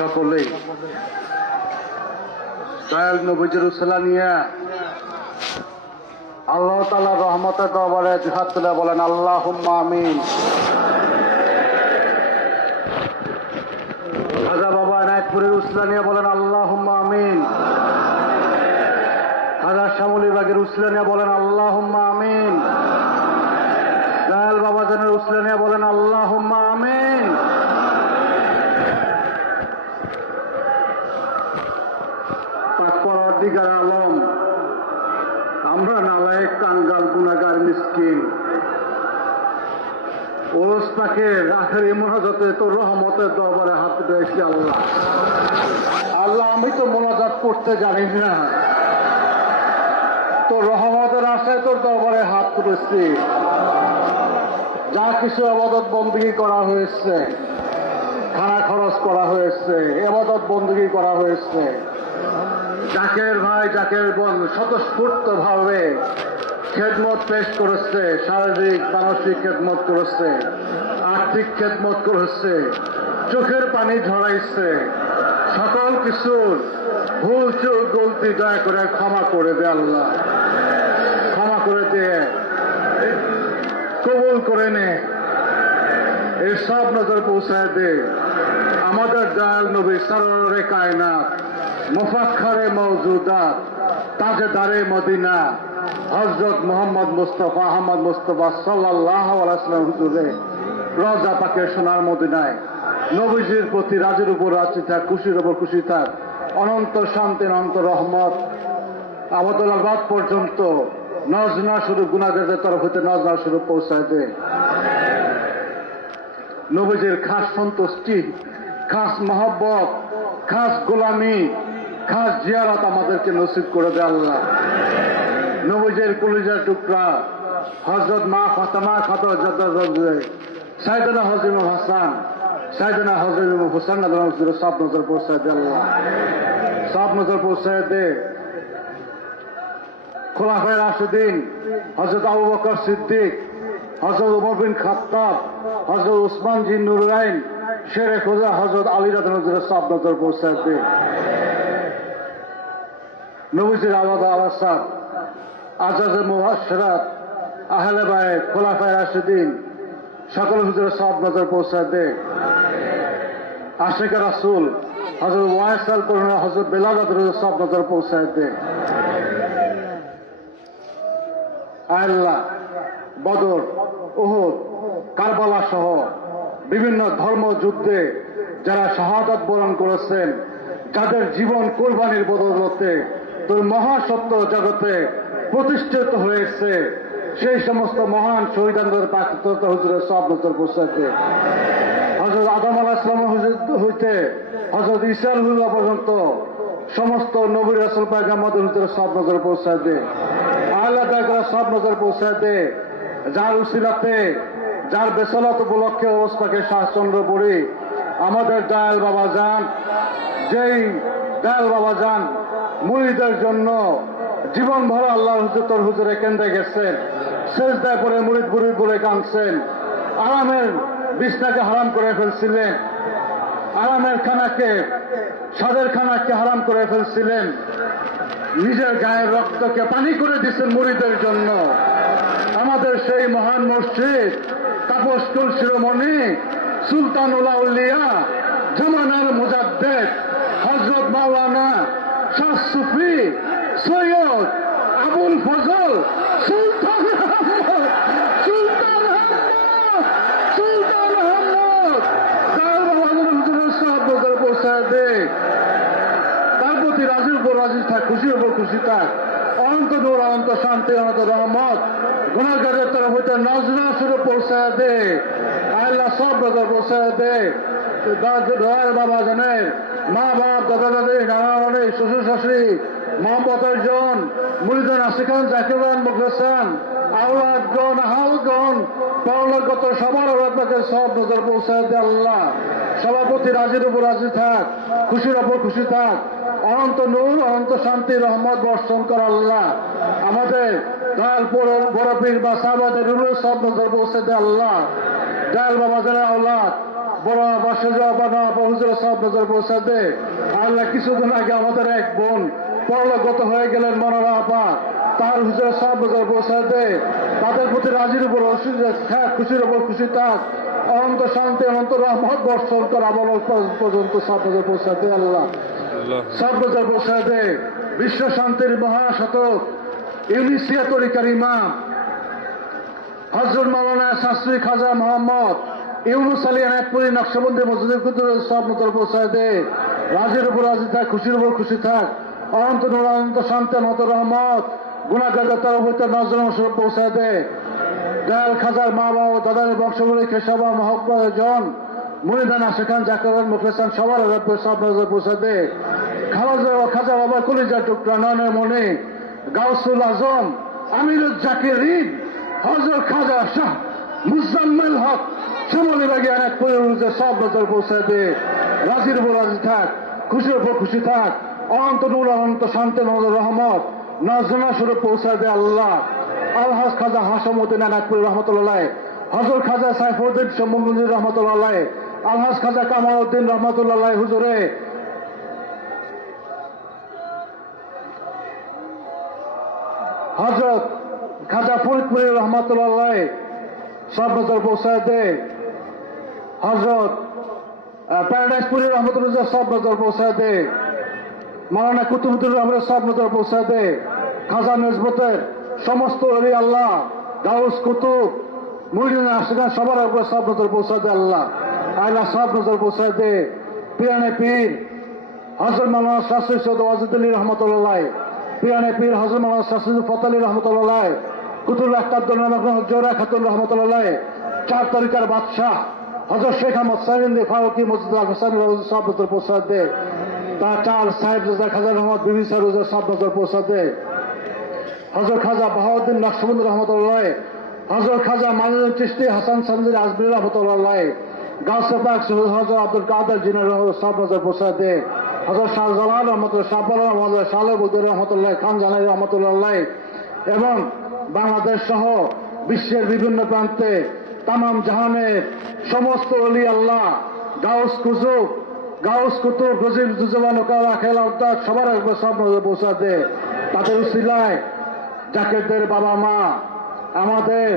সকলেই দয়াল নবীজির উসিলা নিয়ে আল্লাহ তাআলার রহমতের দরবারে হাত তুলে বলেন আল্লাহুম্মা আমিন। খাজা বাবা এনায়েতপুরের উসিলা নিয়ে বলেন আল্লাহুম্মা আমিন। খাজা শ্যামলী বাগের উসিলা নিয়ে বলেন আল্লাহুম্মা আমিন। দয়াল বাবা জানের উসিলা নিয়ে বলেন আল্লাহুম্মা আমিন। পরওয়ারদিগার আলম, আমরা নালায়েক, কাঙ্গাল, গুনাহগার, মিসকিন, ওরস পাকের আখেরি মোনাজাতে তোর রহমতের দরবারে হাত দিয়েছি। আল্লাহ আল্লাহ আমি তো মোনাজাত করতে জানি না, তোর রহমতের আশায় তোর দরবারে হাত তুলেছি। যা কিছু ইবাদত বন্দী করা হয়েছে, খানা খরচ করা হয়েছে, ইবাদত বন্দী করা হয়েছে, জাকের ভাই জাকের বোন স্বতঃস্ফূর্ত ভাবে খেদমত পেশ করেছে, শারীরিক মানসিক খেদমত করেছে, আর্থিক খেদমত করেছে, চোখের পানি ঝরাইছে। সকল কিছুর ভুল চুক গলতি দয়া করে ক্ষমা করে দে আল্লাহ, ক্ষমা করে দিয়ে কবুল করে নে, এই সব নজর পৌঁছায় দে। আমাদের দয়াল নবী সরোরে কায়নাত, মুফাক্খরে মওজুদাত, তাজদারে মদিনা হযরত মুহাম্মদ মুস্তাফা আহমদ মুস্তাফা সাল্লাল্লাহু আলাইহি ওয়াসাল্লাম হুজুরে রওজা পাকের সোনার মদিনায় নবীজির প্রতি রাজের উপর রাজি থাক, খুশির উপর খুশি থাক, অনন্ত শান্তি, অনন্ত রহমত আমাদের বাদ পর্যন্ত নজনা শুরু গুনাহগারদের তরফ হইতে নজনা শুরু পৌঁছায় দে। নবীজির খাস সন্তুষ্টি, খাস মহব্বত, খাস গোলামি, খাস জিয়ারত আমাদেরকে নসিব করে দে আল্লাহ। নবীজির কলিজার টুকরা হযরত মা ফাতেমা খাতুন সাইয়েদনা হযরত হাসান, সাইয়েদনা হযরত হুসাইন রাদিয়াল্লাহু সব নজর পৌঁছায় দে আল্লাহ, সব নজর পৌঁছায় দে। খোলাফায়ে রাশিদিন হযরত আবু বকর সিদ্দিক, হযরত ওমর বিন খাত্তাব, হযরত উসমান জিন নুরাইন, শেরে খোজা হযরত আলী রাদিয়াল্লাহু সব নজর পৌঁছায় দে। নবীজির আলাদা আলাসাব, আজাজে মুবাশশারাত, আহলে বাইত, খোলাফায়ে রাশিদিন সকল হুজুরের সব নজর পৌঁছায় দে। আশিকে রাসূল হযরত ওয়াইসাল করুণা, হযরত বেলাল রাদিয়াল্লাহু সব নজর পৌঁছায় দে। আল্লাহ বদর, উহুদ, কারবালা সহ বিভিন্ন ধর্মযুদ্ধে যারা শাহাদাত বরণ করেছেন, যাদের জীবন কোরবানির বদৌলতে তোর মহাসত্য জগতে প্রতিষ্ঠিত হয়েছে, সেই সমস্ত মহান শহীদানদের পাকিস্তান হুজুরের সব নজর পৌঁছাতে। হযরত আদম আলাইহিস সালাম হইতে হযরত ঈসা হুজুর পর্যন্ত সমস্ত নবী রাসূল পয়গম্বরদের হুজুরের সব নজর পৌঁছায় দে। আল্লাহ তাআলা সব নজর পৌঁছায় দে। যার উসিলাতে, যার বেসালত উপলক্ষে অবস্থাকে শাহচন্দ্র পড়ি আমাদের দয়াল বাবা যান, যেই দয়াল বাবা যান মুরিদের জন্য জীবন ভর আল্লাহর হুজুর হুজুরে কেন্দ্রে গেছেন, সেজদায় পরে মুরিদ মুরিদ বলে কাঁদছেন, আরামের বিছনাকে হারাম করে ফেলছিলেন, আরামের খানাকে, স্বাদের খানাকে হারাম করে ফেলছিলেন, নিজের গায়ের রক্তকে পানি করে দিচ্ছেন মুরিদের জন্য। আমাদের সেই মহান মসজিদ, তাপসকুল শিরোমণি, সুলতানুল আউলিয়া, জামানার মুজাদ্দেদ হযরত মাওলানা শাহ সুফি সৈয়দ আবুল ফজল সুলতান আহমদ, সুলতান আহমদ, সুলতান আহমদ তার হুজুরের সব নজর পৌঁছায় দে। তার প্রতি রাজির উপর রাজি থাক, খুশির উপর খুশি থাক, অনন্ত নূর, অনন্ত শান্তি, অনন্ত রহমত গুনাহগারের তরফ হইতে নজরা শুরু পৌঁছায় দে। আল্লাহ সব নজর পৌঁছায় দে। দয়াল বাবা জানের মা বাপ, দাদা দাদি, নানা নানি, শ্বশুর শাশুড়ি, মহব্বতের জন, মুরিদান, আশিকান, জাকিরান, মুখলেসান, আওলাদগণ, আহালগণ, পরলোকগত সবার আপনাকে সব নজর পৌঁছায় দে আল্লাহ। সভাপতি রাজির উপর রাজি থাক, খুশির উপর খুশি থাক, অনন্ত নূর, অনন্ত শান্তি, রহমত বর্ষণ কর আল্লাহ। আমাদের দয়াল বড় পীর বা সাহাবাদের রুলের সব নজর পৌঁছে দে আল্লাহ। দয়াল বাবা যারা আওলাদ বড় বাসে যাওয়া বানা হুজুর সাহেব নজর পৌঁছা দে। আল্লাহ কিছুদিন আগে আমাদের এক বোন পরলোকগত হয়ে গেলেন মনোরা আপা, তার হুজুর সাহেব নজর পৌঁছা দে। তাদের প্রতি রাজির উপর খুশির উপর খুশি থাক, অনন্ত শান্তি অনন্ত রহমত বর্ষণ কর আমল পর্যন্ত সাহেব নজর পৌঁছা দে। আল্লাহ সাহেব নজর পৌঁছা দে। বিশ্ব শান্তির মহাশতক ইউনিসিয়া তরিকার ইমাম হযরত মাওলানা শাস্ত্রী খাজা মোহাম্মদ ইউনুস আলী এনায়তপুরী নকশবন্দি মসজিদের কুতুবের সব নজর পৌঁছায় দে। রাজির উপর রাজি থাক, খুশির উপর খুশি থাক, অনন্ত নূর অনন্ত শান্তি অনন্ত রহমত গুণাগার হইতে নজর স্বরূপ পৌঁছায় দে। দয়াল খাজার মা বাবা দাদার বংশগুলি খেসাবা মহব্বত জন মুরিদান আশেখান জাকার মুখলেসান সবার সব নজর পৌঁছায় দে। খাজা বাবা কলিজার টুকরা নয়নের মনে গাউসুল আজম আমিরুল জাকিরিন হযরত খাজা শাহ মুজাম্মেল হক শ্যামলী বাগি অনেক পরিবর্তে সব নজর পৌঁছায় দে। রাজির উপর রাজি থাক, খুশির উপর খুশি থাক, অনন্ত নূর অনন্ত শান্তি নজর রহমত নজনা স্বরূপ পৌঁছায় দে। আল্লাহ আলহাজ খাজা হাসমুদ্দিন এনায়তপুরী রহমতুল্লাহ, হযরত খাজা সাইফুদ্দিন শম্ভুদ্দিন রহমতুল্লাহ, আলহাজ খাজা কামালউদ্দিন রহমতুল্লাহ হুজুরে, হযরত খাজা ফরিদপুরি রহমতুল্লাহ সব নজর পৌঁছায় দে। হযরত প্যারাডাইসপুরি রহমতুল্লাহ সব নজর পৌঁছায় দে। মাওলানা কুতুবুদ্দিন রহমতের সব নজর পৌঁছায় দে। খাজা নেজবতের সমস্ত ওলি আল্লাহ গাউস কুতুব মুরিদিন আশিকান সবার উপরে সব নজর পৌঁছায় দে। আল্লাহ আল্লাহ সব নজর পৌঁছায় দে। পিয়ানে পীর হযরত মাওলানা শাস্ত্রী সৈয়দ ওয়াজিদ আলী রহমতুল্লাহ, পিয়ানে পীর হযরত মাওলানা শাস্ত্রী ফতালি রহমতুল্লাহ, কুতুব আক্তার জোহরা খাতুন রহমতুল্লাহ, চার তরিকার বাদশাহ হযরত শেখ আহমদ সাইন্দি ফারুকি মসজিদ হাসান সব নজর পৌঁছায় দে। তার চার সাহেব খাজা রহমদ বিবি সারুজা সব নজর পৌঁছা দে। হযরত খাজা বাহাউদ্দিন নকশবন্দি রহমতুল্লাহ, হযরত খাজা মাইনুদ্দিন চিশতি হাসান সানজির আজমির রহমতুল্লাহ, গাউসে পাক হযরত আব্দুল কাদের জিলানী সব নজর পৌঁছা দে। হযরত শাহজালাল রহমতুল্লাহ, শাহবাল রহমতুল্লাহ, শালে বুদ্দিন রহমতুল্লাহ, খান জানাই রহমতুল্লাহ এবং বাংলাদেশ সহ বিশ্বের বিভিন্ন প্রান্তে তামাম জাহানের সমস্ত ওলি আল্লাহ গাউস কুতুব গজিব জুজবান ওকালা খেলা উদ্দার সবার একবার সব নজর পৌঁছা দে। তাদের উসিলায় জাকেরদের বাবা মা, আমাদের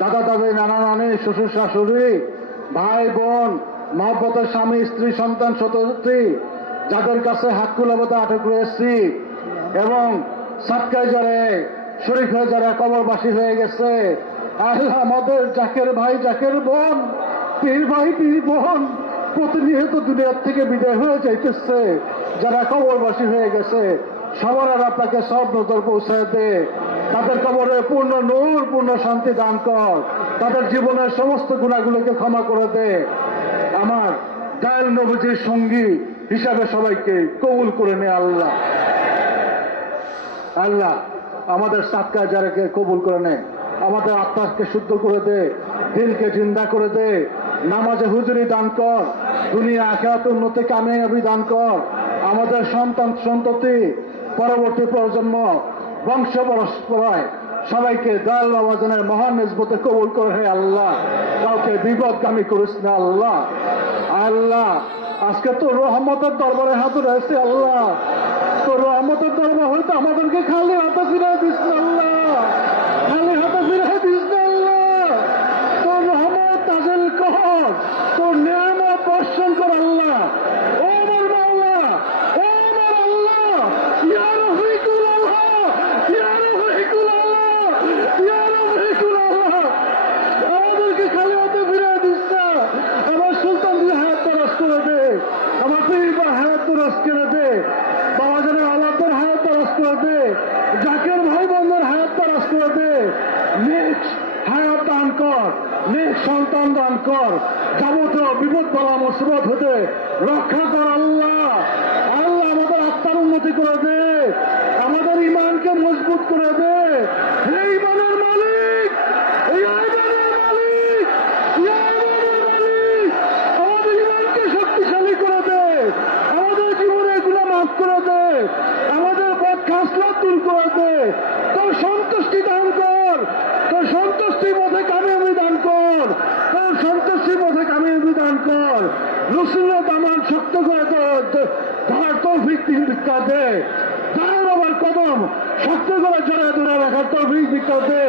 দাদা দাদি নানা নানি শ্বশুর শাশুড়ি ভাই বোন মহব্বতের স্বামী স্ত্রী সন্তান সতী যাদের কাছে হাত কুলাবতে আটক রয়েছি এবং সাতকায় যারা শরীফ হয়ে যারা কবরবাসী হয়ে গেছে, আল্লাহ আমাদের জাকের ভাই জাকের বোন পীর ভাই পীর বোন প্রতিনিয়ত দুনিয়ার থেকে বিদায় হয়ে যাইতেছে, যারা কবরবাসী হয়ে গেছে সবার আর আপনাকে সব নজর পৌঁছায় দে। তাদের কবরে পূর্ণ নূর পূর্ণ শান্তি দান কর, তাদের জীবনের সমস্ত গুণাগুলোকে ক্ষমা করে দে। আমার দয়াল নবীজির সঙ্গী হিসাবে সবাইকে কবুল করে নে। আল্লাহ আল্লাহ আমাদের সাতকা যারাকে কবুল করে নে, আমাদের আত্মাকে শুদ্ধ করে দে, দিলকে জিন্দা করে দে, নামাজে হুজুরি দান কর, দুনিয়া আখিরাত উন্নতি কামিয়াবি দান কর, আমাদের সন্তান সন্ততি পরবর্তী প্রজন্ম বংশ পরস্পরায় সবাইকে দয়াল বাবাজানের মহান নিসবতে কবুল করে হে আল্লাহ, কাউকে বিপদগামী করিস না আল্লাহ। আল্লাহ আজকে তোর রহমতের দরবারে হাত রয়েছে আল্লাহ, তোর রহমতের দরবার হইতে আমাদেরকে খালি হাতে ফিরে দিস না আল্লাহ, খালি হাতে ফিরে দিস না আল্লাহ। তোর রহমত নাযিল কর, তোর নিয়ামত বর্ষণ কর আল্লাহ। ও আমার মাওলা, ও আমার আল্লাহ, ইয়া রফিকুল আল্লাহ, ইয়া রফিকুল আল্লাহ, ইয়া রফিকুল আল্লাহ, আমাদেরকে খালি হাতে ফিরে দিস না। আমার সুলতান দিয়ে হায়াত দরাজ করে দে, আমার পীর বা হায়াত দরাজ করে দে, বাবাজানের আল্লাহদের হায়াত দরাজ করে দে, জাকের ভাই বোনদের হায়াত দরাজ করে দে, নেক হায়াত দান কর, নেক সন্তান দান কর, যাবতীয় বিপদ বলা মুসিবত হতে রক্ষা কর আল্লাহ। আল্লাহ আমাদের আত্মার উন্নতি করে দে, আমাদের ইমানকে মজবুত করে দে। হে ইমানের মালিক, এই ইমানের মালিক, ইমানের মালিক, আমাদের ইমানকে শক্তিশালী করে দে, আমাদের জীবনে এগুলো মাফ করে দে, আমাদের পথ খাসলাত দূর করে দে, তোর সন্তুষ্টি দান কর, তোর সন্তুষ্টির পথে কামিয়াবি দান কর, তোর সন্তুষ্টির পথে কামিয়াবি দান কর। শক্ত করে ধরার তৌফিক ভিক্ষা দে, তার আবার কদম শক্ত করে জড়ায় ধরে রাখার তৌফিক ভিক্ষা দে,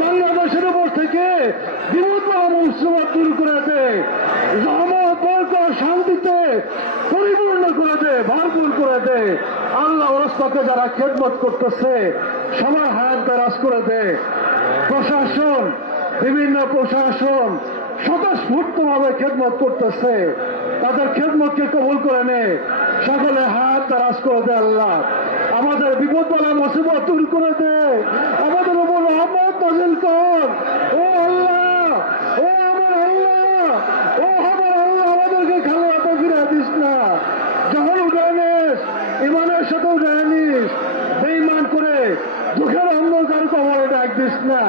বাংলাদেশের উপর থেকে বিপদ মুসিবত দূর করে দে, রহমত বরকত শান্তিতে পরিপূর্ণ করে দে, ভরপুর করে দে। আল্লাহ রাস্তাকে যারা খেদমত করতেছে সবার হাত দারাজ করে দে। প্রশাসন, বিভিন্ন প্রশাসন স্বতঃস্ফূর্তভাবে খেদমত করতেছে, তাদের খেদমতকে কবুল করে নে, সকলে হাত দারাজ করে দে। আল্লাহ আমাদের বিপদ বলা মুসিবত দূর করে দে, আমাদের উপর রহমত নাজিল কর। ও আল্লাহ, ও আমার আল্লাহ, ও আমার আল্লাহ, আমাদেরকে খালি এত ফিরে দিস না। যখন উঠে নিস ইমানের সাথে উঠে নিস, বেঈমান করে দুঃখের অন্ধকার কবরে ডাক দিস না।